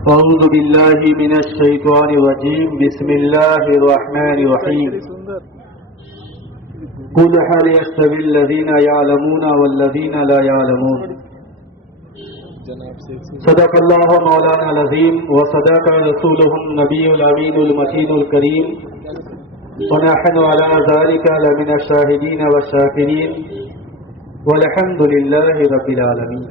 أعوذ بالله من الشيطان الرجيم بسم الله الرحمن الرحيم قل هل يستوي الذين يعلمون والذين لا يعلمون صدق الله مولانا العظيم وصدق رسوله النبي الأمين المتين الكريم ونحن على ذلك لمن الشاهدين والشاكرين والحمد لله رب العالمين.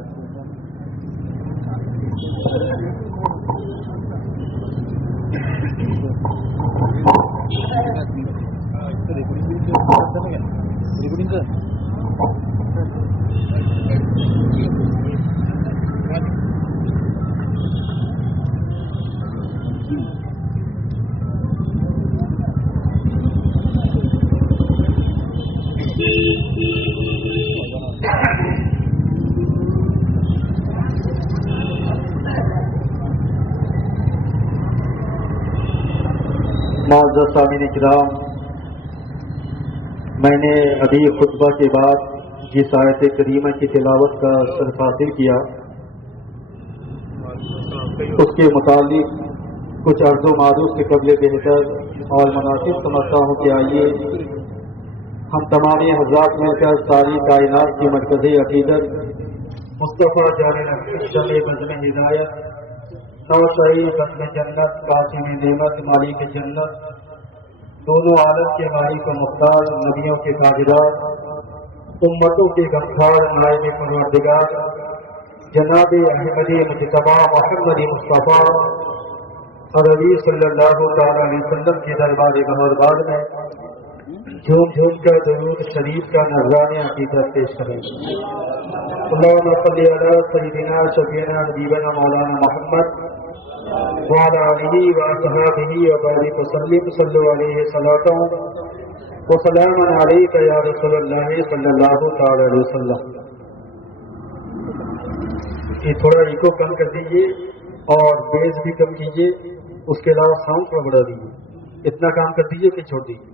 معزز سامعین کرام، میں نے ابھی خطبہ کے بعد جس آیت کریمہ کی تلاوت کا شرف حاصل کیا اس کے متعلق کچھ عرض و معروف کے قبل بہتر اور مناسب سمجھتا ہوں کہ آئیے ہم تمام حضرات مل کر ساری کائنات کی مرکزی عقیدت مصطفیٰ جان نقشِ بزم ہدایت نوشہی بزم جنت قاسم نعمت مالک جنت دونوں عالم کے مالک و مختار نبیوں کے تاجدار امتوں کے غمخوار نائب پروردگار جناب احمدی مجتبی محمد مصطفیٰ عربی صلی اللہ تعالی علیہ وسلم کے دربار بہرباد میں جھوم جھوم کر درود شریف کا نذرانہ عقیدت پیش کریں. اللہم صلی علی سیدنا شفیعنا حبیبنا مولانا محمد وعلی آلہ واصحابہ وبارک وسلم صلی علیہ صلاۃ وسلام علیک یا رسول اللہ صلی اللہ تعالی علیہ وسلم. یہ تھوڑا ایکو کم کر دیجیے اور بیس بھی کم کیجیے، اس کے علاوہ ساؤنڈ کو بڑھا دیجیے. اتنا کام کر دیجیے کہ چھوڑ دیجیے.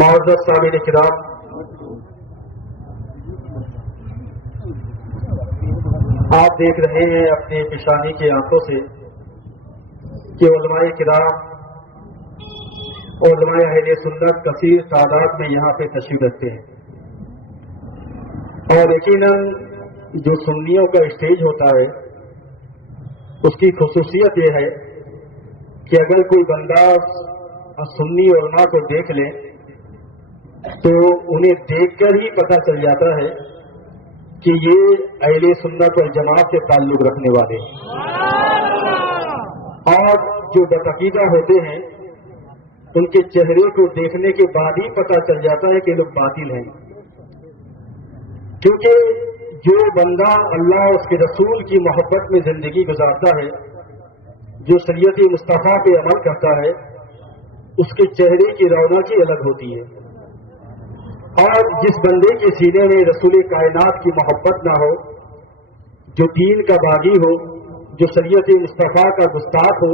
معزز سامعین کرام، آپ دیکھ رہے ہیں اپنے پیشانی کی آنکھوں سے کہ علماء کرام علماء اہل سنت کثیر تعداد میں یہاں پہ تشریف رکھتے ہیں، اور یقیناً جو سنیوں کا اسٹیج ہوتا ہے اس کی خصوصیت یہ ہے کہ اگر کوئی بندہ سنی علماء کو دیکھ لے تو انہیں دیکھ کر ہی پتہ چل جاتا ہے کہ یہ اہل سنت والجماعت سے تعلق رکھنے والے ہیں، اور جو بدعقیدہ ہوتے ہیں ان کے چہرے کو دیکھنے کے بعد ہی پتہ چل جاتا ہے کہ لوگ باطل ہیں. کیونکہ جو بندہ اللہ اور اس کے رسول کی محبت میں زندگی گزارتا ہے، جو شریعت مصطفیٰ پہ عمل کرتا ہے، اس کے چہرے کی رونق ہی الگ ہوتی ہے. اور جس بندے کے سینے میں رسول کائنات کی محبت نہ ہو، جو دین کا باغی ہو، جو شریعت مصطفیٰ کا گستاخ ہو،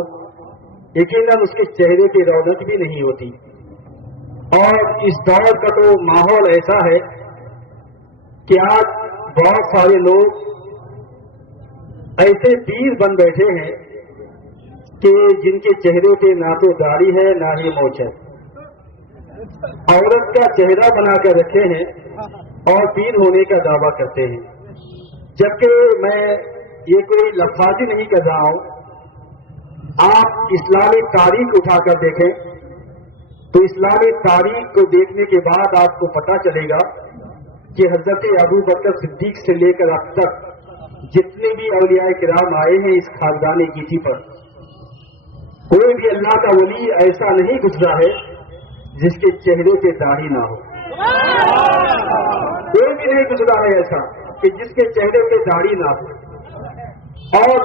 یقیناً اس کے چہرے کی رونق بھی نہیں ہوتی. اور اس دور کا تو ماحول ایسا ہے کہ آج بہت سارے لوگ ایسے پیر بن بیٹھے ہیں کہ جن کے چہرے پہ نہ تو داڑھی ہے نہ ہی مونچھ ہے، عورت کا چہرہ بنا کر رکھے ہیں اور پیر ہونے کا دعویٰ کرتے ہیں. جبکہ میں یہ کوئی لفظی نہیں کر رہا ہوں. آپ اسلامی تاریخ اٹھا کر دیکھیں تو اسلامی تاریخ کو دیکھنے کے بعد آپ کو پتہ چلے گا کہ حضرت ابو بکر صدیق سے لے کر اب تک جتنے بھی اولیاء کرام آئے ہیں اس خاندان گیتی پر، کوئی بھی اللہ کا ولی ایسا نہیں گزرا ہے جس کے چہرے پہ داڑھی نہ ہو. کوئی بھی نہیں گزرا ہے ایسا کہ جس کے چہرے پہ داڑھی نہ ہو. اور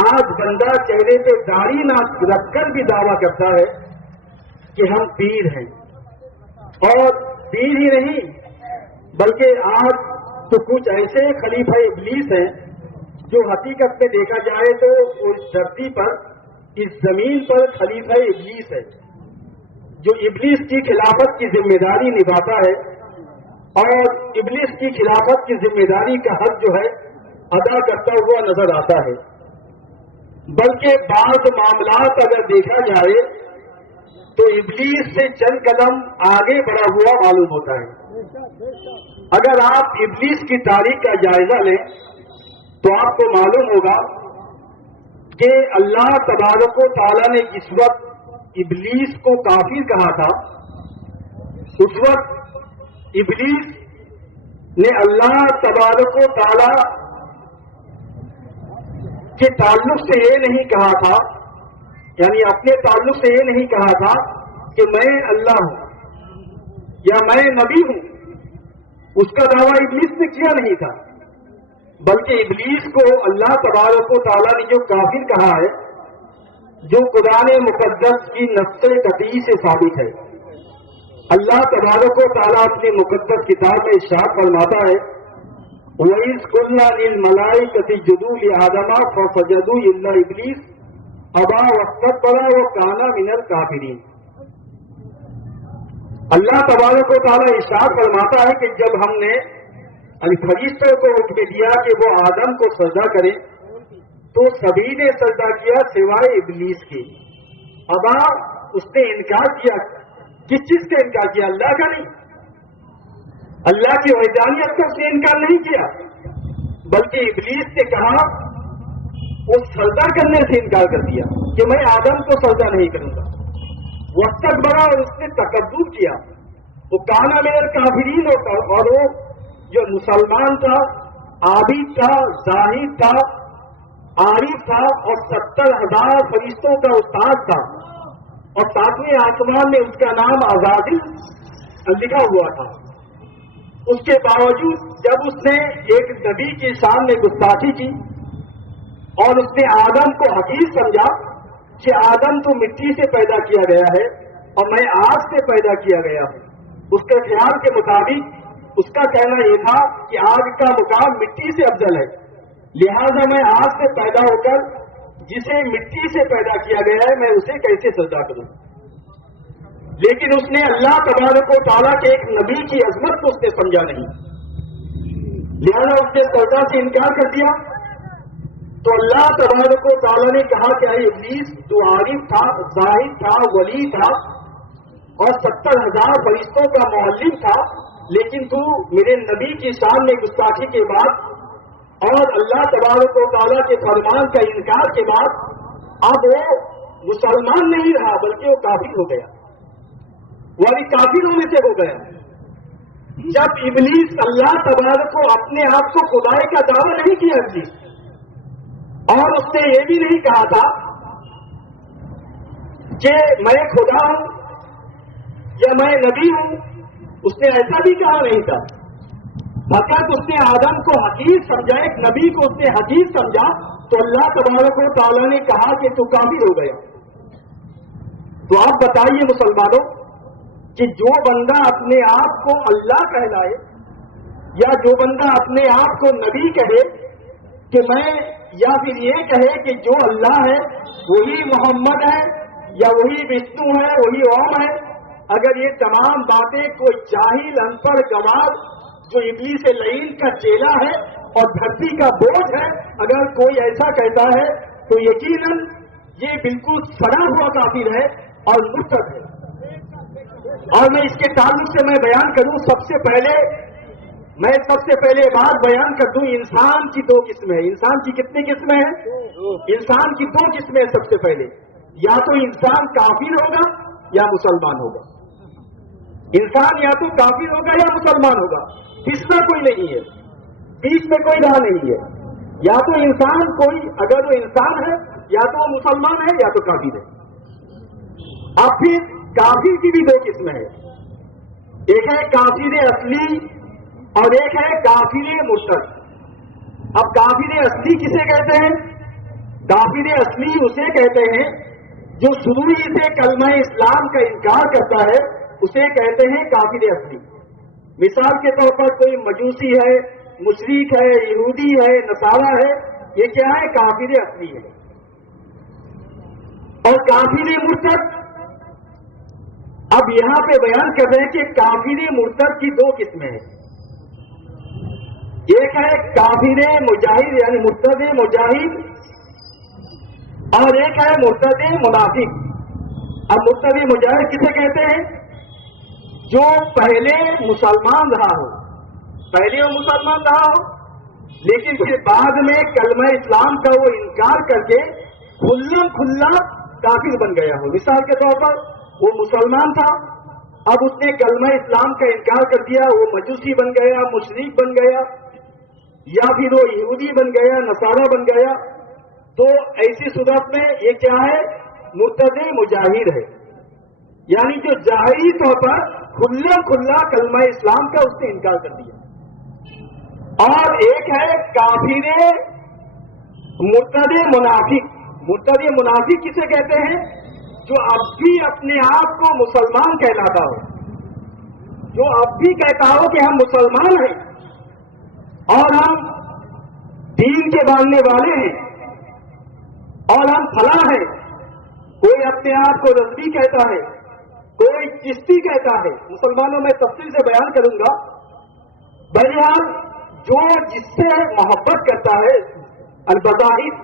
آج بندہ چہرے پہ داڑھی نہ رکھ کر بھی دعویٰ کرتا ہے کہ ہم پیر ہیں، اور پیر ہی نہیں بلکہ آج تو کچھ ایسے خلیفہ ابلیس ہیں جو حقیقت میں دیکھا جائے تو اس دھرتی پر، اس زمین پر خلیفہ ابلیس ہے، جو ابلیس کی خلافت کی ذمہ داری نبھاتا ہے اور ابلیس کی خلافت کی ذمہ داری کا حق جو ہے ادا کرتا ہوا نظر آتا ہے. بلکہ بعض معاملات اگر دیکھا جائے تو ابلیس سے چند قدم آگے بڑھا ہوا معلوم ہوتا ہے. اگر آپ ابلیس کی تاریخ کا جائزہ لیں تو آپ کو معلوم ہوگا کہ اللہ تبارک و تعالیٰ نے جس وقت ابلیس کو کافر کہا تھا، اس وقت ابلیس نے اللہ تبارک و تعالیٰ کے تعلق سے یہ نہیں کہا تھا، یعنی اپنے تعلق سے یہ نہیں کہا تھا کہ میں اللہ ہوں یا میں نبی ہوں. اس کا دعویٰ ابلیس نے کیا نہیں تھا، بلکہ ابلیس کو اللہ تبارک و تعالیٰ نے جو کافر کہا ہے، جو قرآن مقدس کی نص قطعی سے ثابت ہے. اللہ تبارک و تعالیٰ اپنی مقدس کتاب میں ارشاد فرماتا ہے وَإِذْ قُلْنَا لِلْمَلَائِكَةِ اسْجُدُوا لِآدَمَ فَسَجَدُوا إِلَّا إِبْلِيسَ أَبَىٰ وَاسْتَكْبَرَ وَكَانَ مِنَ الْكَافِرِينَ. اللہ تبارک و تعالیٰ ارشاد فرماتا ہے کہ جب ہم نے فرشتوں کو حکم دیا کہ وہ آدم کو سجدہ کریں تو سبھی نے سجدہ کیا سوائے ابلیس کے. ابا اس نے انکار کیا. کس چیز کا انکار کیا؟ اللہ کا نہیں. اللہ کی وحدانیت کا اس نے انکار نہیں کیا، بلکہ ابلیس نے کہا، وہ سجدہ کرنے سے انکار کر دیا کہ میں آدم کو سجدہ نہیں کروں گا. وقت بڑا اور اس نے تکبر کیا. وہ کانا میرے کافرین ہوتا، اور وہ جو مسلمان تھا، عابد تھا، زاہد تھا، عارف تھا، اور 70,000 فرشتوں کا استاد تھا، اور 7ویں آسمان میں اس کا نام عزازیل لکھا ہوا تھا. اس کے باوجود جب اس نے ایک نبی کے سامنے گستاخی کی اور اس نے آدم کو حقیر سمجھا کہ آدم تو مٹی سے پیدا کیا گیا ہے اور میں آگ سے پیدا کیا گیا ہوں، اس کے خیال کے مطابق اس کا کہنا یہ تھا کہ آگ کا مقام مٹی سے افضل ہے، لہذا میں آگ سے پیدا ہو کر جسے مٹی سے پیدا کیا گیا ہے میں اسے کیسے سجدہ کروں. لیکن اس نے اللہ تبارک و تعالیٰ کے ایک نبی کی عظمت کو اس نے سمجھا نہیں، لہذا اس نے سجدہ سے انکار کر دیا. تو اللہ تبارک و تعالیٰ نے کہا کہ اے ابلیس، تو عارف تھا، زاہد تھا، ولی تھا اور 70,000 فرشتوں کا معلم تھا، لیکن تو میرے نبی کی شان میں گستاخی کے بعد اور اللہ تبارک و تعالیٰ کے فرمان کا انکار کے بعد اب وہ مسلمان نہیں رہا بلکہ وہ کافر ہو گیا، وہ ابھی کافروں میں سے ہو گیا. جب ابلیس اللہ تبارک کو اپنے آپ کو خدائی کا دعویٰ نہیں کیا ابلیس، اور اس نے یہ بھی نہیں کہا تھا کہ میں خدا ہوں یا میں نبی ہوں، اس نے ایسا بھی کہا نہیں تھا. فقط اس نے آدم کو حقیر سمجھا، ایک نبی کو اس نے حقیر سمجھا، تو اللہ تبارک و تعالیٰ نے کہا کہ تو کافر ہو گیا. تو آپ بتائیے مسلمانوں کہ جو بندہ اپنے آپ کو اللہ کہلائے یا جو بندہ اپنے آپ کو نبی کہے کہ میں، یا پھر یہ کہے کہ جو اللہ ہے وہی محمد ہے یا وہی وشنو ہے وہی اوم ہے، اگر یہ تمام باتیں کوئی جاہل ان پڑھ گنوار جو ابلیس لعین کا چیلا ہے اور دھرتی کا بوجھ ہے، اگر کوئی ایسا کہتا ہے تو یقیناً یہ بالکل سڑا ہوا کافر ہے اور مرتد ہے. اور میں اس کے تعلق سے میں بیان کروں، سب سے پہلے بات بیان کر دوں، انسان کی 2 قسمیں ہیں. انسان کی کتنی قسمیں ہیں؟ انسان کی 2 قسمیں ہیں. سب سے پہلے یا تو انسان کافر ہوگا یا مسلمان ہوگا. انسان یا تو کافر ہوگا یا مسلمان ہوگا، تیسرا کوئی نہیں ہے، بیچ میں کوئی راہ نہیں ہے. یا تو انسان کوئی، اگر وہ انسان ہے یا تو وہ مسلمان ہے یا تو کافر ہے. اب پھر کافر کی بھی 2 قسمیں ہیں، ایک ہے کافر اصلی اور ایک ہے کافر مرتد. اب کافر اصلی کسے کہتے ہیں؟ کافر اصلی اسے کہتے ہیں جو شروع ہی سے کلمہ اسلام کا انکار کرتا ہے، اسے کہتے ہیں کافر اصلی. مثال کے طور پر کوئی مجوسی ہے، مشرک ہے، یہودی ہے، نصارہ ہے، یہ کیا ہے؟ کافر اصلی ہے. اور کافر مرتد، اب یہاں پہ بیان کر رہے ہیں کہ کافر مرتد کی 2 قسمیں ہیں. ایک ہے کافر مجاہد یعنی مرتد مجاہد، اور ایک ہے مرتد منافق۔ اب مرتد مجاہد کسے کہتے ہیں؟ جو پہلے مسلمان رہا ہو، پہلے وہ مسلمان رہا ہو لیکن پھر بعد میں کلمہ اسلام کا وہ انکار کر کے کھلا کافر بن گیا ہو۔ مثال کے طور پر وہ مسلمان تھا، اب اس نے کلمہ اسلام کا انکار کر دیا، وہ مجوسی بن گیا، مشرک بن گیا، یا پھر وہ یہودی بن گیا، نصارہ بن گیا، تو ایسی صورت میں یہ کیا ہے؟ مرتد مجاہد ہے، یعنی جو ظاہری طور پر کھلا کلمہ اسلام کا اس نے انکار کر دیا۔ اور ایک ہے کافر مرتد منافق۔ مرتد منافق کسے کہتے ہیں؟ جو اب بھی اپنے آپ کو مسلمان کہلاتا ہو، جو اب بھی کہتا ہو کہ ہم مسلمان ہیں اور ہم دین کے ماننے والے ہیں اور ہم فلاں ہیں۔ کوئی اپنے آپ کو رضوی کہتا ہے، کوئی چشتی کہتا ہے، مسلمانوں میں تفصیل سے بیان کروں گا۔ بہرحال جو جس سے محبت کرتا ہے البظاہر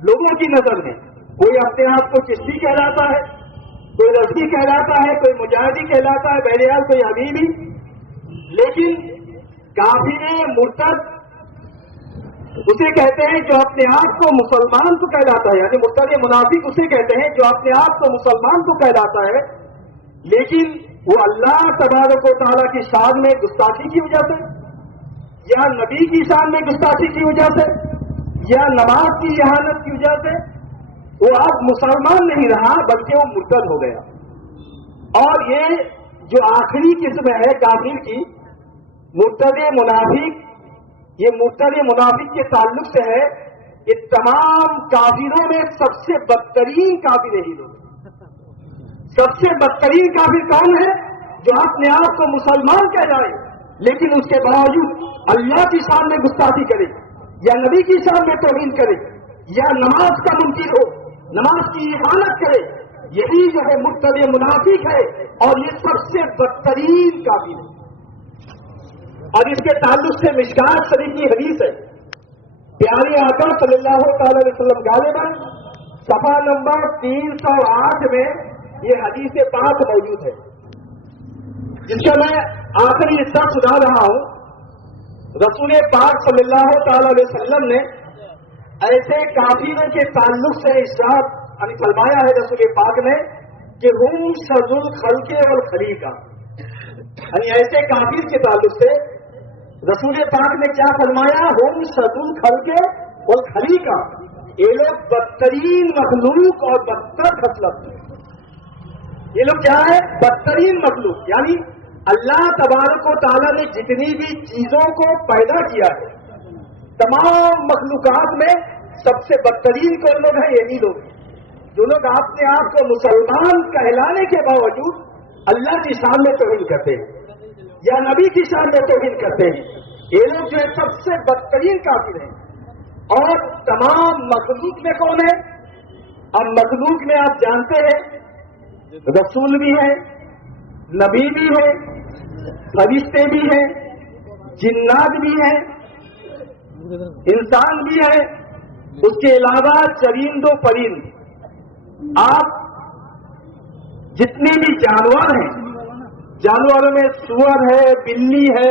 لوگوں کی نظر میں، کوئی اپنے آپ کو چشتی کہلاتا ہے، کوئی رضوی کہلاتا ہے، کوئی مجاہدی کہلاتا ہے، بہرحال کوئی حبیبی، لیکن کافر مرتد اسے کہتے ہیں جو اپنے آپ کو مسلمان کو کہلاتا ہے، یعنی مرتد منافق اسے کہتے ہیں جو اپنے آپ کو مسلمان کو کہلاتا ہے لیکن وہ اللہ تبارک و تعالیٰ کی شان میں گستاخی کی وجہ سے یا نبی کی شان میں گستاخی کی وجہ سے یا نماز کی اہانت کی وجہ سے وہ اب مسلمان نہیں رہا بلکہ وہ مرتد ہو گیا۔ اور یہ جو آخری قسم ہے کافر کی، مرتد منافق، یہ مرتد منافق کے تعلق سے ہے کہ تمام کافروں میں سب سے بدترین کافر یہی لوگ۔ سب سے بدترین کافر کون ہے؟ جو اپنے آپ کو مسلمان کہلائے لیکن اس کے باوجود اللہ کی شان میں گستاخی کرے یا نبی کی شان میں توہین کرے یا نماز کا منکر ہو، نماز کی اہانت کرے، یہی جو ہے مرتد منافق ہے اور یہ سب سے بدترین کافر ہے۔ اور اس کے تعلق سے مشکات شریف کی حدیث ہے، پیارے آقا صلی اللہ تعالی علیہ وسلم غالباً صفحہ نمبر 308 میں یہ حدیث پاک موجود ہے، جس کا میں آخری حصہ سنا رہا ہوں۔ رسول پاک صلی اللہ تعالی علیہ وسلم نے ایسے کافروں کے تعلق سے ارشاد فرمایا ہے رسول پاک نے کہ ہم شر الخلق والخلیقہ، یعنی ایسے کافر کے تعلق سے رسول پاک نے کیا فرمایا؟ ہم شر الخلق والخلیقہ، یہ لوگ بدترین مخلوق اور بدتر خصلت ہیں۔ یہ لوگ کیا ہے؟ بدترین مخلوق، یعنی اللہ تبارک و تعالیٰ نے جتنی بھی چیزوں کو پیدا کیا ہے تمام مخلوقات میں سب سے بدترین کون لوگ ہیں؟ یہی لوگ جو لوگ اپنے آپ کو مسلمان کہلانے کے باوجود اللہ کی شان میں توہین کرتے ہیں یا نبی کی شان میں توہین کرتے ہیں۔ یہ لوگ جو ہے سب سے بدترین کافر ہیں۔ اور تمام مخلوق میں کون ہے؟ اب مخلوق میں آپ جانتے ہیں رسول بھی ہے، نبی بھی ہے، فرشتے بھی ہیں، جنات بھی ہیں، انسان بھی ہے، اس کے علاوہ چرند و پرند، آپ جتنے بھی جانور ہیں، جانوروں میں سور ہے، بلی ہے،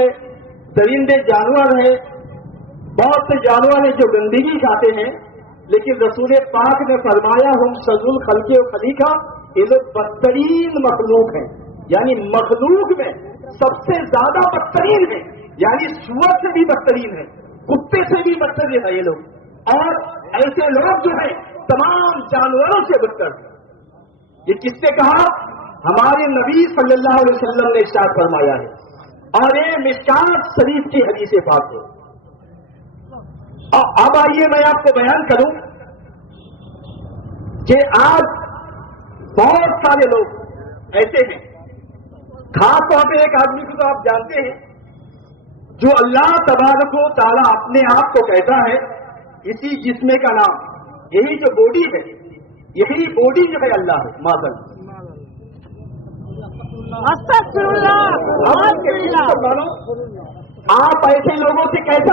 درندے جانور ہیں، بہت سے جانور ہیں جو گندگی کھاتے ہیں، لیکن رسول پاک نے فرمایا ہم شر الخلق والخلیقہ، یہ لوگ بدترین مخلوق ہیں، یعنی مخلوق میں سب سے زیادہ بدترین ہیں، یعنی سور سے بھی بدترین ہے، کتے سے بھی بدترین ہے یہ لوگ، اور ایسے لوگ جو ہیں تمام جانوروں سے بدتر ہیں۔ یہ کس نے کہا؟ ہمارے نبی صلی اللہ علیہ وسلم نے ارشاد فرمایا ہے، اور یہ مشکات شریف کی حدیث پاک ہے۔ اب آئیے میں آپ کو بیان کروں کہ آج بہت سارے لوگ ایسے ہیں، خاص طور پہ ایک آدمی کو تو آپ جانتے ہیں جو اللہ تبارک و تعالیٰ اپنے آپ کو کہتا ہے اسی جسم کا نام، یہی جو باڈی ہے، یہی باڈی جو ہے اللہ ہے، ماذل آپ ایسے لوگوں سے کیسا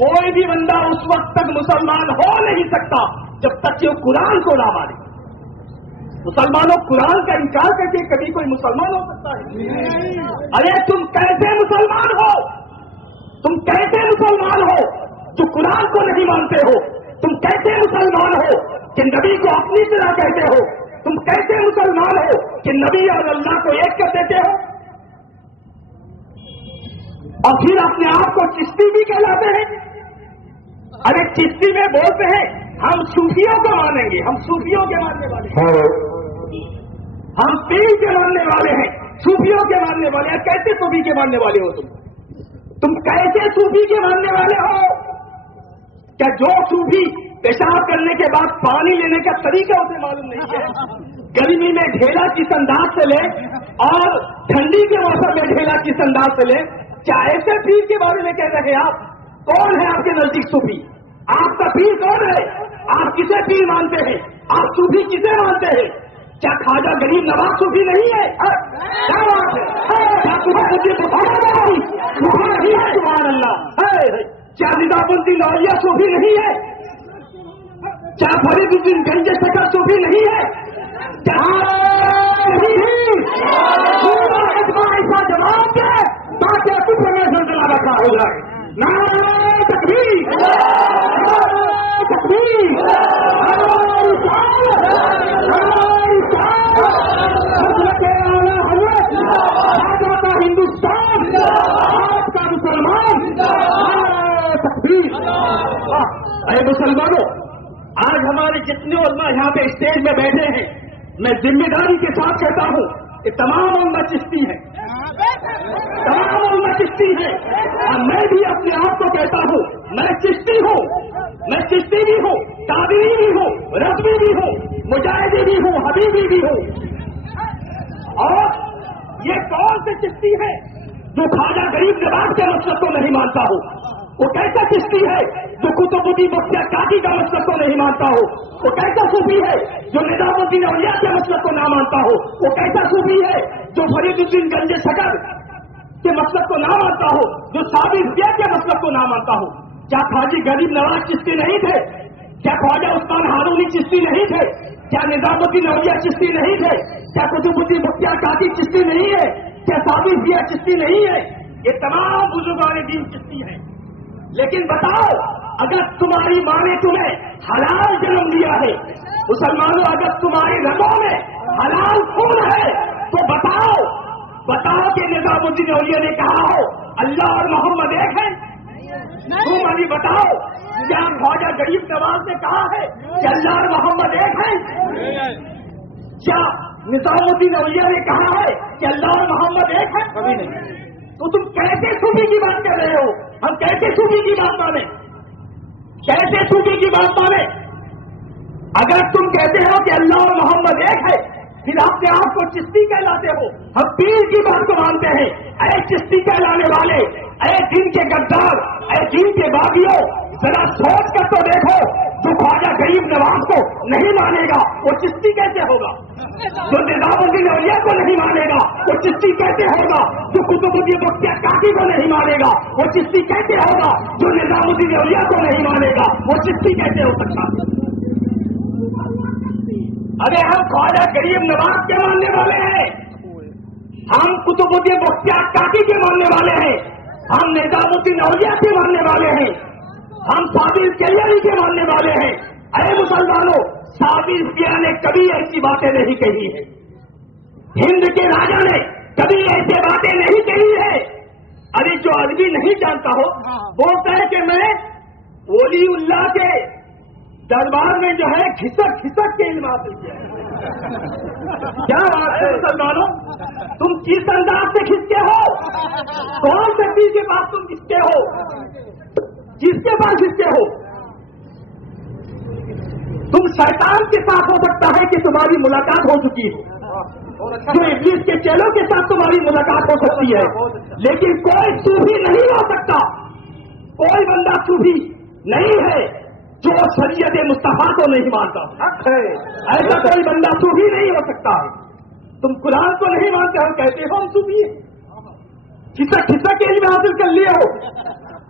کوئی بھی بندہ اس وقت تک مسلمان ہو نہیں سکتا جب تک یہ قرآن کو نہ مانے. مسلمانوں قرآن کا انکار کر کے کبھی کوئی مسلمان ہو سکتا ہے؟ ارے تم کیسے مسلمان ہو؟ تم کیسے مسلمان ہو جو قرآن کو نہیں مانتے ہو؟ تم کیسے مسلمان ہو کہ نبی کو اپنی طرح کہتے ہو؟ تم کیسے مسلمان ہو کہ نبی اور اللہ کو ایک کر دیتے ہو اور پھر اپنے آپ کو چشتی بھی کہلاتے ہیں؟ ارے چشتی میں بولتے ہیں ہم صوفیوں کو مانیں گے، ہم صوفیوں کے ماننے والے ہیں، ہم پیر کے ماننے والے ہیں، صوفیوں کے ماننے والے ہیں. کیسے صوفی کے ماننے والے ہو تم کیسے صوفی کے ماننے والے ہو؟ کیا جو صوفی پیشاب کرنے کے بعد پانی لینے کا طریقہ اسے معلوم نہیں ہے؟ گرمی میں ڈھیلا کس انداز سے لے اور ٹھنڈی کے موسم میں ڈھیلا کس انداز سے لے؟ کیا ایسے پیر کے بارے میں کہہ رہے ہیں آپ؟ کون ہے آپ کے نزدیک صوفی؟ آپ کا پیر کون ہے؟ آپ کسے پیر مانتے ہیں؟ آپ صوفی کسے مانتے ہیں؟ کیا خواجہ غریب نواز صوفی نہیں ہے؟ کیا بات ہے؟ سبحان اللہ. کیا نظام الدین اولیاء صوفی نہیں ہے؟ کیا فرید الدین گنج شکر صوفی نہیں ہے؟ ایسا جواب ہے تاکہ کچھ میں زلزلہ رکھا ہو جائے. نعرہ تکبیر، نعرہ تکبیر، ہندوستان آپ کا مسلمان. تکبیر. اے مسلمانوں، آج ہمارے جتنے علماء یہاں پہ اسٹیج میں بیٹھے ہیں، میں ذمہ داری کے ساتھ کہتا ہوں کہ تمام علماء چشتی ہیں، تمام علماء چشتی ہیں. اور میں بھی اپنے آپ کو کہتا ہوں میں چشتی ہوں، میں چشتی بھی ہوں، قادری بھی ہوں، رضوی بھی ہوں، مجاہدی بھی ہوں، حبیبی بھی ہوں. اور یہ کون سے چشتی ہے جو خواجہ غریب نواز کے مسلک کو نہیں مانتا ہو؟ وہ کیسا چشتی ہے جو قطب الدین بختیار کاکی کا مسلک کو نہیں مانتا ہو؟ وہ کیسا صوفی ہے جو نظام الدین اولیاء کے مسلک کو نہ مانتا ہو؟ وہ کیسا صوفی ہے جو فرید الدین گنج شکر کے مسلک کو نہ مانتا ہو، جو ثابت ضیاء کے مسلک کو نہ مانتا ہو؟ کیا خواجہ غریب نواز چشتی نہیں تھے؟ کیا خواجہ عثمان ہارونی چشتی نہیں تھے؟ کیا نظام الدین اولیاء چشتی نہیں تھے؟ کیا قطب الدین بختیار کاکی چشتی نہیں ہے؟ کیا ثابت ضیاء چشتی نہیں ہے؟ یہ تمام بزرگان دین چشتی ہیں. لیکن بتاؤ، اگر تمہاری ماں نے تمہیں حلال جنم دیا ہے، مسلمانوں اگر تمہاری رگوں میں حلال خون ہے تو بتاؤ کہ نظام الدین اولیاء نے کہا ہو اللہ اور محمد ایک ہے؟ تم ابھی بتاؤ کیا خواجہ غریب نواز نے کہا ہے کہ اللہ اور محمد ایک ہے؟ کیا نظام الدین اولیاء نے کہا ہے کہ اللہ اور محمد ایک ہے؟ کبھی نہیں. تو تم کیسے صوفی کی بات کر رہے ہو؟ ہم کیسے صوفی کی بات مانیں؟ کیسے صوفی کی بات مانیں؟ اگر تم کہتے ہو کہ اللہ اور محمد ایک ہے پھر اپنے آپ کو چشتی کہلاتے ہو. ہم پیر کی بات کو مانتے ہیں. اے چشتی کہلانے والے، اے دین کے غدار، اے دین کے باغیوں، ذرا سوچ کر تو دیکھو جو خواجہ غریب نواز کو نہیں مانے گا وہ چشتی کیسے ہوگا؟ جو نظام الدین اولیاء کو نہیں مانے گا وہ چشتی کیسے ہوگا؟ جو قطب الدین بختیار کاکی کو نہیں مانے گا وہ چشتی کیسے ہوگا؟ جو نظام الدین اولیاء کو نہیں مانے گا وہ چشتی کیسے ہو سکتا؟ ارے ہم خواجہ غریب نواز کے ماننے والے ہیں، ہم قطب الدین بختیار کاکی کے ماننے والے ہیں، ہم نظام الدین اولیاء کے ماننے والے ہیں، ہم ثابت کیلری کے ماننے والے ہیں. اے مسلمانوں، ثابت ضیاء نے کبھی ایسی باتیں نہیں کہی ہے، ہند کے راجا نے کبھی ایسی باتیں نہیں کہی ہے. ارے جو آدمی نہیں جانتا ہو بولتا ہے کہ میں ولی اللہ کے دربار میں جو ہے کھسک کے علم حاصل کیا ہے. کیا بات ہے مسلمانوں؟ تم کس انداز سے کھستے ہو؟ کون سے چیز کے پاس تم کھستے ہو؟ کس کے پاس کھستے ہو؟ تم شیطان کے ساتھ ہو سکتا ہے کہ تمہاری ملاقات ہو چکی ہو، جو ابلیس کے چیلوں کے ساتھ تمہاری ملاقات ہو سکتی ہے، لیکن کوئی صوفی نہیں ہو سکتا، کوئی بندہ صوفی نہیں ہے جو شریعت مصطفیٰ کو نہیں مانتا. ایسا کوئی بندہ صوفی نہیں ہو سکتا ہے. تم قرآن کو نہیں مانتے ہو، کہتے ہو ہم صوفی ہیں، کھسک کے علم حاصل کر لیے ہو.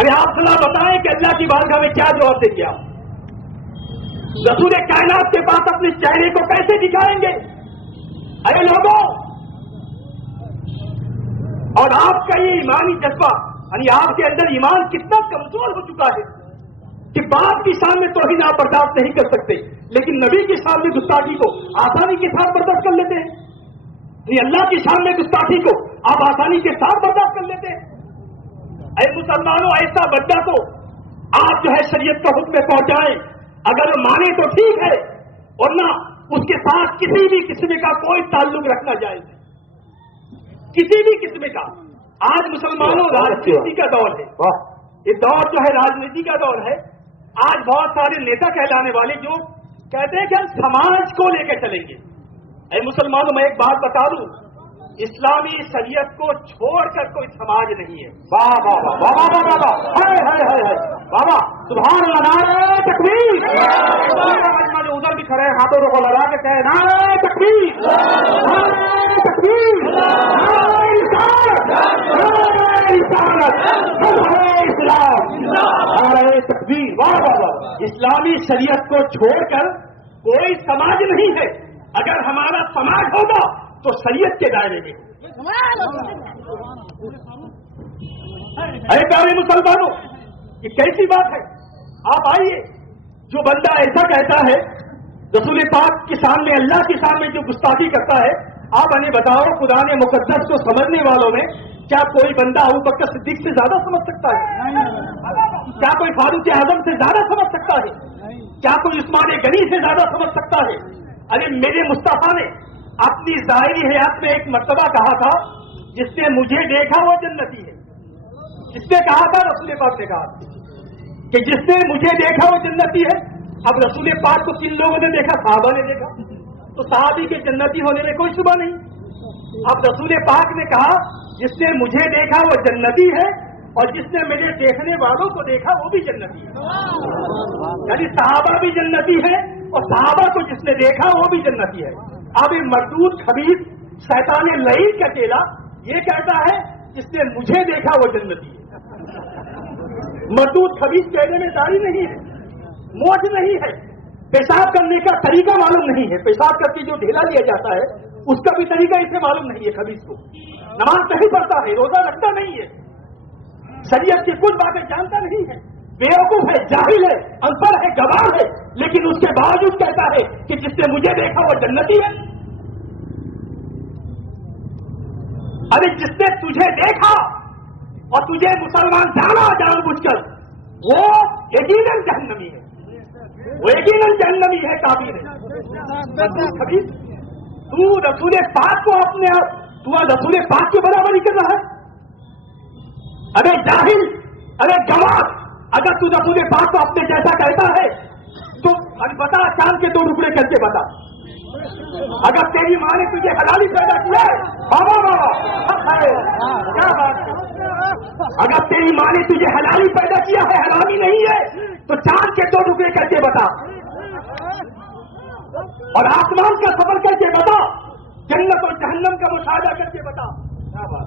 ارے آپ صلاح بتائیں کہ اللہ کی بارگاہ میں کیا جواب دیں گے آپ؟ رسول کائنات کے پاس اپنے چہرے کو کیسے دکھائیں گے؟ ارے لوگوں، اور آپ کا یہ ایمانی جذبہ، یعنی آپ کے اندر ایمان کتنا کمزور ہو چکا ہے کہ باپ کی شان میں توہین آپ برداشت نہیں کر سکتے، لیکن نبی کی شان میں گستاخی کو آسانی کے ساتھ برداشت کر لیتے ہیں. یعنی اللہ کی شان میں گستاخی کو آپ آسانی کے ساتھ برداشت کر لیتے ہیں. اے مسلمانوں، ایسا بندہ تو آپ جو ہے شریعت کا حکم پہنچائیں، اگر مانے تو ٹھیک ہے، ورنہ اس کے ساتھ کسی بھی قسم کا کوئی تعلق رکھنا جائز ہے، کسی بھی قسم کا. آج مسلمانوں راجنیتی کا دور ہے، یہ دور جو ہے راجنیتی کا دور ہے. آج بہت سارے نیتا کہلانے والے جو کہتے ہیں کہ ہم سماج کو لے کے چلیں گے. اے مسلمانوں، میں ایک بات بتا دوں، اسلامی شریعت کو چھوڑ کر کوئی سماج نہیں ہے. واہ واہ واہ واہ واہ واہ واہ، ہائے ہائے ہائے ہائے، واہ واہ، سبحان اللہ، نعرہ تکبیر. جو ادھر بھی کھڑے ہیں ہاتھوں کو لگا کے کہے نعرہ تکبیر، نعرہ تکبیر، نعرہ رسالت، نعرہ رسالت، نعرہ اسلام، نعرہ تکبیر. واہ واہ واہ. اسلامی شریعت کو چھوڑ کر کوئی سماج نہیں ہے. اگر ہمارا سماج ہوگا تو شریعت کے دائرے میں. اے پیارے مسلمانوں، یہ کیسی بات ہے؟ آپ آئیے، جو بندہ ایسا کہتا ہے رسول پاک کے سامنے، اللہ کے سامنے جو گستاخی کرتا ہے، آپ ہمیں بتاؤ قرآن مقدس کو سمجھنے والوں میں کیا کوئی بندہ ابو بکر صدیق سے زیادہ سمجھ سکتا ہے؟ کیا کوئی فاروق اعظم سے زیادہ سمجھ سکتا ہے؟ کیا کوئی عثمان غنی سے زیادہ سمجھ سکتا ہے؟ ارے میرے مصطفیٰ نے اپنی ظاہری حیات میں ایک مرتبہ کہا تھا، جس نے مجھے دیکھا وہ جنتی ہے. جس نے کہا تھا، رسول پاک نے کہا کہ جس نے مجھے دیکھا وہ جنتی ہے. اب رسول پاک کو کن لوگوں نے دیکھا؟ صحابہ نے دیکھا. تو صحابی کے جنتی ہونے میں کوئی شبہ نہیں. اب رسول پاک نے کہا جس نے مجھے دیکھا وہ جنتی ہے، اور جس نے میرے دیکھنے والوں کو دیکھا وہ بھی جنتی ہے. یعنی صحابہ بھی جنتی ہے، اور صحابہ کو جس نے دیکھا وہ بھی جنتی ہے. اب یہ مردود خبیث شیطان لعین کا چیلا یہ کہتا ہے جس نے مجھے دیکھا وہ جنتی ہے. مردود خبیث کہنے میں داڑھی نہیں ہے، موج نہیں ہے، پیشاب کرنے کا طریقہ معلوم نہیں ہے، پیشاب کر کے جو ڈھیلا لیا جاتا ہے اس کا بھی طریقہ اسے معلوم نہیں ہے. خبیث کو نماز نہیں پڑھتا ہے، روزہ رکھتا نہیں ہے، شریعت کی کچھ باتیں جانتا نہیں ہے، بیوقوف ہے، جاہل ہے، ان پڑھ ہے، گواہ ہے، لیکن اس کے باوجود کہتا ہے کہ جس نے مجھے دیکھا وہ جنتی ہے. ارے جس نے تجھے دیکھا اور تجھے مسلمان جانا جان بوجھ کر، وہ یقیناً جہنمی ہے، وہ یقیناً جہنمی ہے، کافر ہے. تو رسول پاک کو اپنے تو رسول پاک کی برابری کر رہا ہے. ارے جاہل، ارے گواہ، اگر تو رسول پاک کو اپنے جیسا کہتا ہے تو بتا، چاند کے 2 ٹکڑے کر کے بتا. اگر تیری ماں نے تجھے حلالی پیدا کیا ہے، بابا بابا کیا بات ہے؟ اگر تیری ماں نے تجھے حلالی پیدا کیا ہے، حلالی نہیں ہے، تو چاند کے 2 ٹکڑے کر کے بتا، اور آسمان کا سفر کر کے بتا، جنت اور جہنم کا مشاہدہ کر کے بتا. کیا بات؟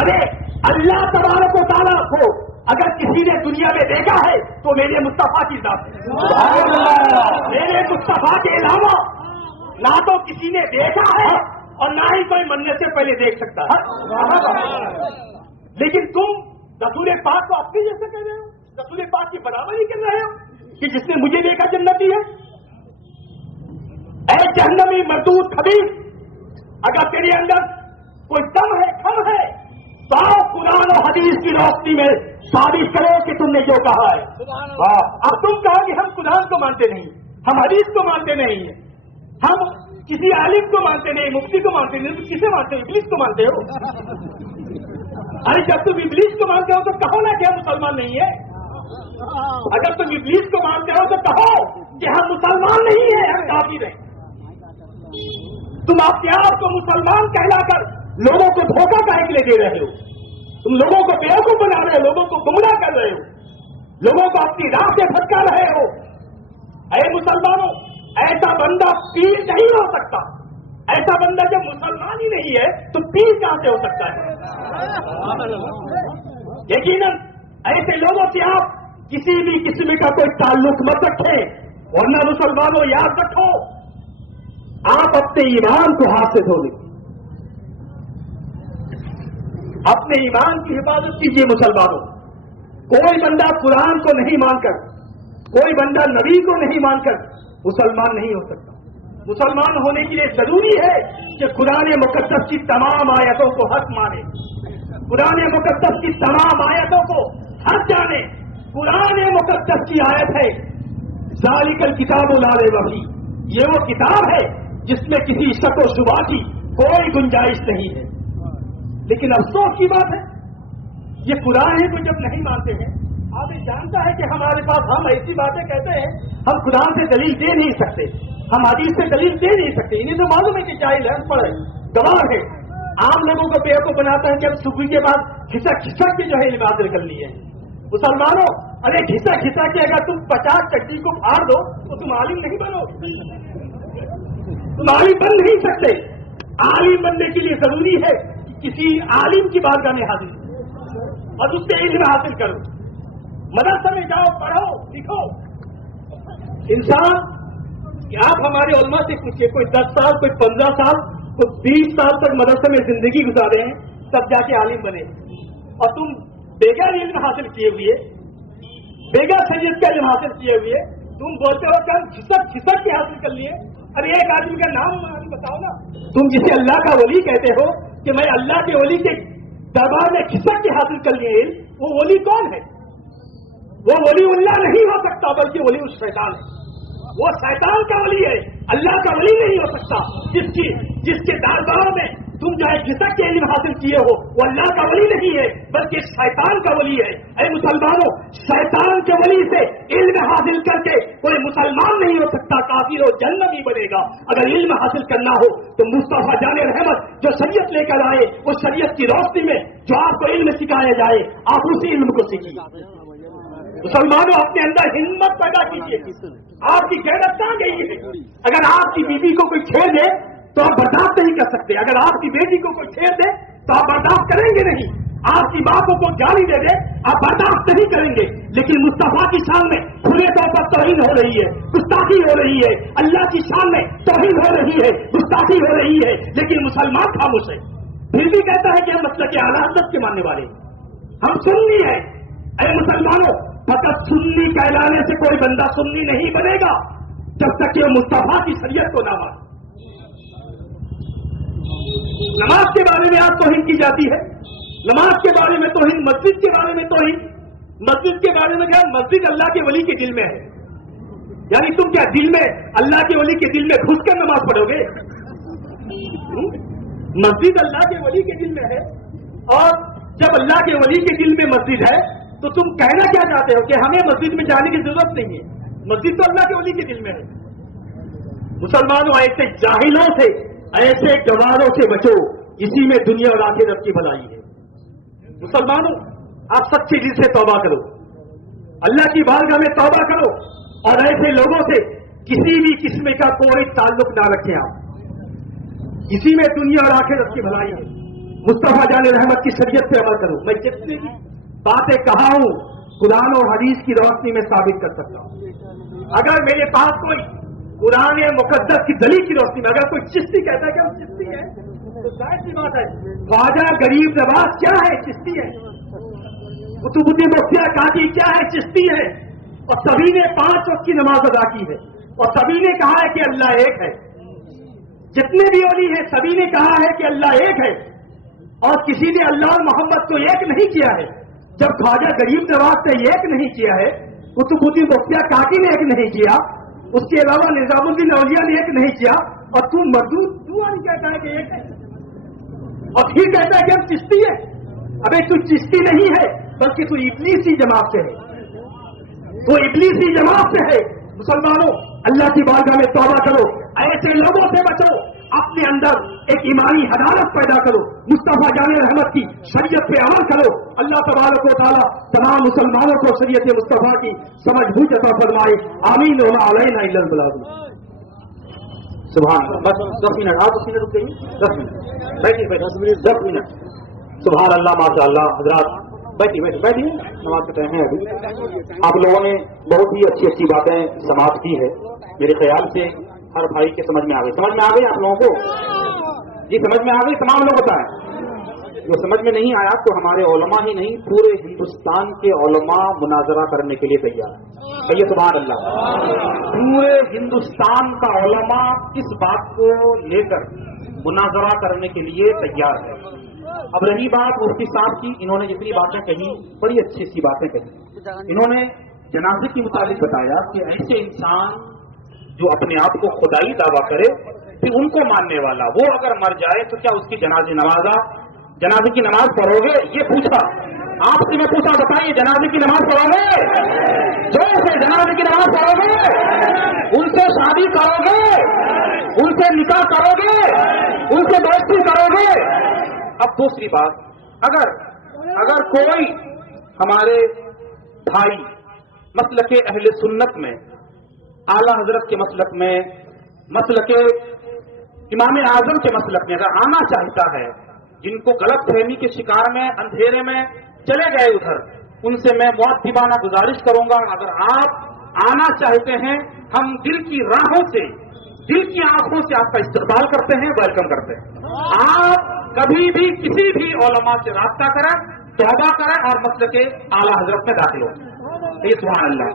ارے اللہ تبارک و تعالیٰ کو اگر کسی نے دنیا میں دیکھا ہے تو میرے مصطفیٰ کی ذات ہے. میرے مصطفیٰ کے علاوہ نہ تو کسی نے دیکھا ہے اور نہ ہی کوئی مرنے سے پہلے دیکھ سکتا ہے. لیکن تم رسول پاک کو اپنے جیسے کہہ رہے ہو، رسول پاک کی برابری کر رہے ہو کہ جس نے مجھے دیکھا جنتی ہے. اے جہنمی مردود خبیث، اگر تیرے اندر کوئی دم ہے، کم ہے، تو قرآن و حدیث کی روشنی میں ثابت کرو کہ تم نے جو کہا ہے. اب تم کہا کہ ہم قرآن کو مانتے نہیں، ہم حدیث کو مانتے نہیں ہیں، ہم کسی عالم کو مانتے نہیں، مفتی کو مانتے نہیں، تو کسے مانتے ہو؟ ابلیس کو مانتے ہو. ارے جب تم ابلیس کو مانتے ہو تو کہو نا کہ ہم مسلمان نہیں ہے. اگر تم ابلیس کو مانتے ہو تو کہو کہ ہم مسلمان نہیں ہیں، ہم کافر ہیں. تم اپنے آپ کو مسلمان کہلا کر لوگوں کو دھوکہ کہنے کے لیے دے رہے ہو. تم لوگوں کو بیوقوف بنا رہے ہو، لوگوں کو گمراہ کر رہے ہو، لوگوں کو اپنی راہ سے بھٹکا رہے ہو. اے مسلمانوں، ایسا بندہ پیر نہیں ہو سکتا. ایسا بندہ جب مسلمان ہی نہیں ہے تو پیر کہاں سے ہو سکتا ہے؟ یقیناً ایسے لوگوں سے آپ کسی بھی قسم کا کوئی تعلق مت رکھیں، ورنہ مسلمانوں یاد رکھو آپ اپنے ایمان کو ہاتھ سے دھو لیں. اپنے ایمان کی حفاظت کیجیے مسلمانوں. کوئی بندہ قرآن کو نہیں مان کر، کوئی بندہ نبی کو نہیں مان کر مسلمان نہیں ہو سکتا. مسلمان ہونے کے لیے ضروری ہے کہ قرآن مقدس کی تمام آیتوں کو حق مانے، قرآن مقدس کی تمام آیتوں کو حق جانے. قرآن مقدس کی آیت ہے ذالک الکتاب لا ریب فیہ، یہ وہ کتاب ہے جس میں کسی شک و شبہ کی کوئی گنجائش نہیں ہے. لیکن افسوس کی بات ہے یہ قرآن کو جب نہیں مانتے ہیں، آپ جانتا ہے کہ ہمارے پاس ہم ایسی باتیں کہتے ہیں، ہم قرآن سے دلیل دے نہیں سکتے، ہم حدیث سے دلیل دے نہیں سکتے. انہیں تو معلوم ہے کہ جاہل ہے، پڑھ ہے، گوار ہے. عام لوگوں کو بیوقوف بناتا ہے کہ ہم صبح کے بعد کھسک کھسک کے جو ہے علم حاصل کر لیے. مسلمانوں ارے کھسا کھسا کے اگر تم 50 چٹی کو پھاڑ دو تو تم عالم نہیں بنو، تم عالم بن نہیں سکتے. عالم بننے کے لیے ضروری ہے کہ کسی عالم کی بارگاہ میں حاضر ہو اور اس سے علم حاصل کرو. مدرسہ میں جاؤ، پڑھو لکھو. انسان کہ آپ ہمارے علماء سے پوچھیے، کوئی 10 سال، کوئی 15 سال، کوئی 20 سال تک مدرسے میں زندگی گزارے ہیں تب جا کے عالم بنے، اور تم بغیر علم حاصل کیے ہوئے، بغیر شریعت کا علم حاصل کیے ہوئے تم بولتے ہو کہ ہم کھسک کھسک کے حاصل کر لیے. ارے ایک آدمی کا نام بتاؤ نا، تم جسے اللہ کا ولی کہتے ہو کہ میں اللہ کے ولی کے دربار میں کھسک کے حاصل کر لیے علم، وہ ولی کون ہے؟ وہ ولی اللہ نہیں ہو سکتا، بلکہ ولی اس شیطان ہے. وہ شیطان کا ولی ہے، اللہ کا ولی نہیں ہو سکتا. جس کے دربار میں تم جو ہے کھسک کے علم حاصل کیے ہو وہ اللہ کا ولی نہیں ہے بلکہ شیطان کا ولی ہے. اے مسلمانوں، شیطان کے ولی سے علم حاصل کر کے کوئی مسلمان نہیں ہو سکتا، کافر و جہنمی بنے گا. اگر علم حاصل کرنا ہو تو مصطفیٰ جان رحمت جو شریعت لے کر آئے، اس شریعت کی روشنی میں جو آپ کو علم سکھایا جائے آپ اسی علم کو سیکھیے. مسلمانوں اپنے اندر ہمت پیدا کیجیے. آپ کی غیرت کہاں گئی ہے؟ اگر آپ کی بیوی کو کوئی چھیڑ دے تو آپ برداشت نہیں کر سکتے، اگر آپ کی بیٹی کو کوئی چھیڑ دے تو آپ برداشت کریں گے نہیں، آپ کی باپوں کو گالی دے دے آپ برداشت نہیں کریں گے. لیکن مصطفیٰ کی شان میں کھلے طور پر توہین ہو رہی ہے، گستاخی ہو رہی ہے. اللہ کی شان میں توہین ہو رہی ہے، گستاخی ہو رہی ہے، لیکن مسلمان خاموش ہے. پھر بھی کہتا ہے کہ ہم مسلک اعلیٰ حضرت کے ماننے والے، ہم سنی ہے. اے مسلمانوں، فقط سنی کہلانے سے کوئی بندہ سنی نہیں بنے گا جب تک کہ وہ مصطفیٰ کی شریعت کو نہ مانے. نماز کے بارے میں آپ توہین کی جاتی ہے، نماز کے بارے میں توہین، مسجد کے بارے میں توہین. مسجد کے بارے میں کیا؟ مسجد اللہ کے ولی کے دل میں ہے. یعنی تم کیا دل میں اللہ کے ولی کے دل میں گھس کر نماز پڑھو گے؟ مسجد اللہ کے ولی کے دل میں ہے، اور جب اللہ کے ولی کے دل میں مسجد ہے تو تم کہنا کیا چاہتے ہو کہ ہمیں مسجد میں جانے کی ضرورت نہیں ہے، مسجد تو اللہ کے ولی کے دل میں ہے. مسلمانوں ایسے جاہلوں سے، ایسے گواروں سے بچو، اسی میں دنیا اور آخرت کی بھلائی ہے. مسلمانوں آپ سچے دل سے توبہ کرو، اللہ کی بارگاہ میں توبہ کرو، اور ایسے لوگوں سے کسی بھی قسم کا کوئی تعلق نہ رکھیں. آپ اسی میں دنیا اور آخرت کی بھلائی ہے. مصطفیٰ جان رحمت کی شریعت پہ عمل کرو. میں جتنی باتیں کہا ہوں قرآن اور حدیث کی روشنی میں ثابت کر سکتا ہوں. اگر میرے پاس کوئی قرآن مقدس کی دلیل کی روشنی میں اگر کوئی چشتی کہتا ہے کہ ہم چشتی ہیں تو ظاہر سی بات ہے خواجہ غریب نواز کیا ہے؟ چشتی ہے. قطب الدین بختیار قادری کیا ہے؟ چشتی ہے. اور سبھی نے 5 وقت کی نماز ادا کی ہے، اور سبھی نے کہا ہے کہ اللہ ایک ہے. جتنے بھی ولی ہیں سبھی نے کہا ہے کہ اللہ ایک ہے، اور کسی نے اللہ اور محمد کو ایک نہیں کیا ہے. جب خواجہ غریب نواز نے ایک نہیں کیا ہے، قطب الدین بختیار قادری نے ایک نہیں کیا، اس کے علاوہ نظام الدین اولیاء نے ایک نہیں کیا، اور تم مردود دعا نہیں کہتا ہے کہ ایک ہے، اور پھر کہتا ہے کہ ہم چشتی ہے. ابے تو چشتی نہیں ہے بلکہ تو ابلیسی جماعت سے ہے، تو ابلیسی جماعت سے ہے. مسلمانوں اللہ کی بارگاہ میں توبہ کرو، ایسے لوگوں سے بچو، اپنے اندر ایک ایمانی حرارت پیدا کرو، مصطفیٰ جان رحمت کی شریعت پہ عمل کرو. اللہ تبارک و تعالیٰ تمام مسلمانوں کو شریعت مصطفیٰ کی سمجھ بوجھ عطا فرمائے. آمین. وما علینا الا البلاغ. سبحان اللہ. بس 10 منٹ آپ 10 منٹ رکیں، 10 منٹ بیٹھیے، 10 منٹ. سبحان اللہ، ماشاء اللہ. حضرات بیٹھیے بیٹھیے بیٹھیے، نماز کے ٹائم ہے ابھی۔ آپ لوگوں نے بہت ہی اچھی اچھی باتیں سماعت کی ہے، میرے خیال سے ہر بھائی کے سمجھ میں آ گئی۔ سمجھ میں آ گئی آپ لوگوں کو؟ جی سمجھ میں آ گئی؟ تمام لوگ بتائیں۔ جو سمجھ میں نہیں آیا تو ہمارے علماء ہی نہیں، پورے ہندوستان کے علماء مناظرہ کرنے کے لیے تیار ہیں۔ کہیے سبحان اللہ۔ پورے ہندوستان کا علماء اس بات کو لے کر مناظرہ کرنے کے لیے تیار ہے۔ اب رہی بات مفتی صاحب کی، انہوں نے جتنی باتیں کہی بڑی اچھی اچھی باتیں کہی۔ انہوں نے جنازے کے متعلق بتایا کہ ایسے انسان جو اپنے آپ کو خدائی دعویٰ کرے پھر ان کو ماننے والا، وہ اگر مر جائے تو کیا اس کی جنازے کی نماز پڑھو گے؟ یہ پوچھا آپ سے، میں پوچھا بتائیے جنازے کی نماز پڑھو گے؟ جو سے جنازے کی نماز پڑھو گے؟ ان سے شادی کرو گے؟ ان سے نکاح کرو گے؟ ان سے دوستی کرو گے؟ اب دوسری بات، اگر کوئی ہمارے بھائی مسلک اہل سنت میں، اعلی حضرت کے مسلک میں، مسلک امام اعظم کے مسلک میں اگر آنا چاہتا ہے، جن کو غلط فہمی کے شکار میں اندھیرے میں چلے گئے ادھر، ان سے میں مؤدبانہ گزارش کروں گا، اگر آپ آنا چاہتے ہیں، ہم دل کی راہوں سے، دل کی آنکھوں سے آپ کا استقبال کرتے ہیں، ویلکم کرتے ہیں۔ آپ کبھی بھی کسی بھی علماء سے رابطہ کریں، توبہ کریں اور مسلک اعلی حضرت میں داخل ہوں۔ یہ سبحان اللہ۔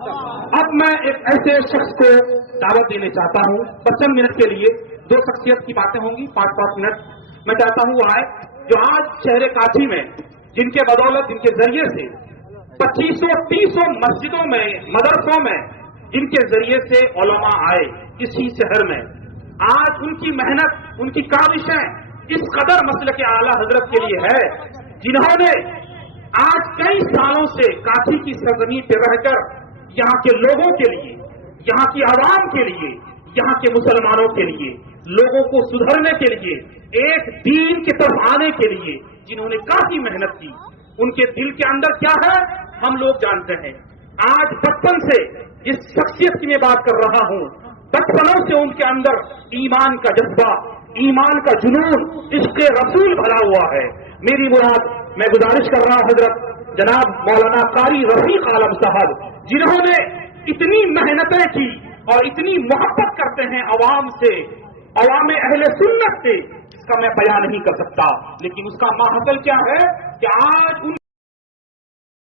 اب میں ایک ایسے شخص کو دعوت دینے چاہتا ہوں، 55 منٹ کے لیے 2 شخصیت کی باتیں ہوں گی، 5 منٹ میں چاہتا ہوں وہ آئے، جو آج شہر کاچی میں جن کے بدولت، جن کے ذریعے سے 2500-3000 مسجدوں میں، مدرسوں میں جن کے ذریعے سے علماء آئے اسی شہر میں، آج ان کی محنت، ان کی کاوشیں اس قدر مسلک اعلی حضرت کے لیے ہے، جنہوں نے آج کئی سالوں سے کاچی کی سرزمین پہ رہ کر یہاں کے لوگوں کے لیے، یہاں کی عوام کے لیے، یہاں کے مسلمانوں کے لیے، لوگوں کو سدھرنے کے لیے، ایک دین کی طرف آنے کے لیے جنہوں نے کافی محنت کی، ان کے دل کے اندر کیا ہے ہم لوگ جانتے ہیں۔ آج بچپن سے جس شخصیت کی میں بات کر رہا ہوں، بچپنوں سے ان کے اندر ایمان کا جذبہ، ایمان کا جنون، عشق رسول بھرا ہوا ہے۔ میری مراد، میں گزارش کر رہا ہوں حضرت جناب مولانا قاری رفیق عالم صاحب، جنہوں نے اتنی محنتیں کی اور اتنی محبت کرتے ہیں عوام سے، عوام اہل سنت سے، اس کا میں بیان نہیں کر سکتا، لیکن اس کا ماحصل کیا ہے کہ آج ان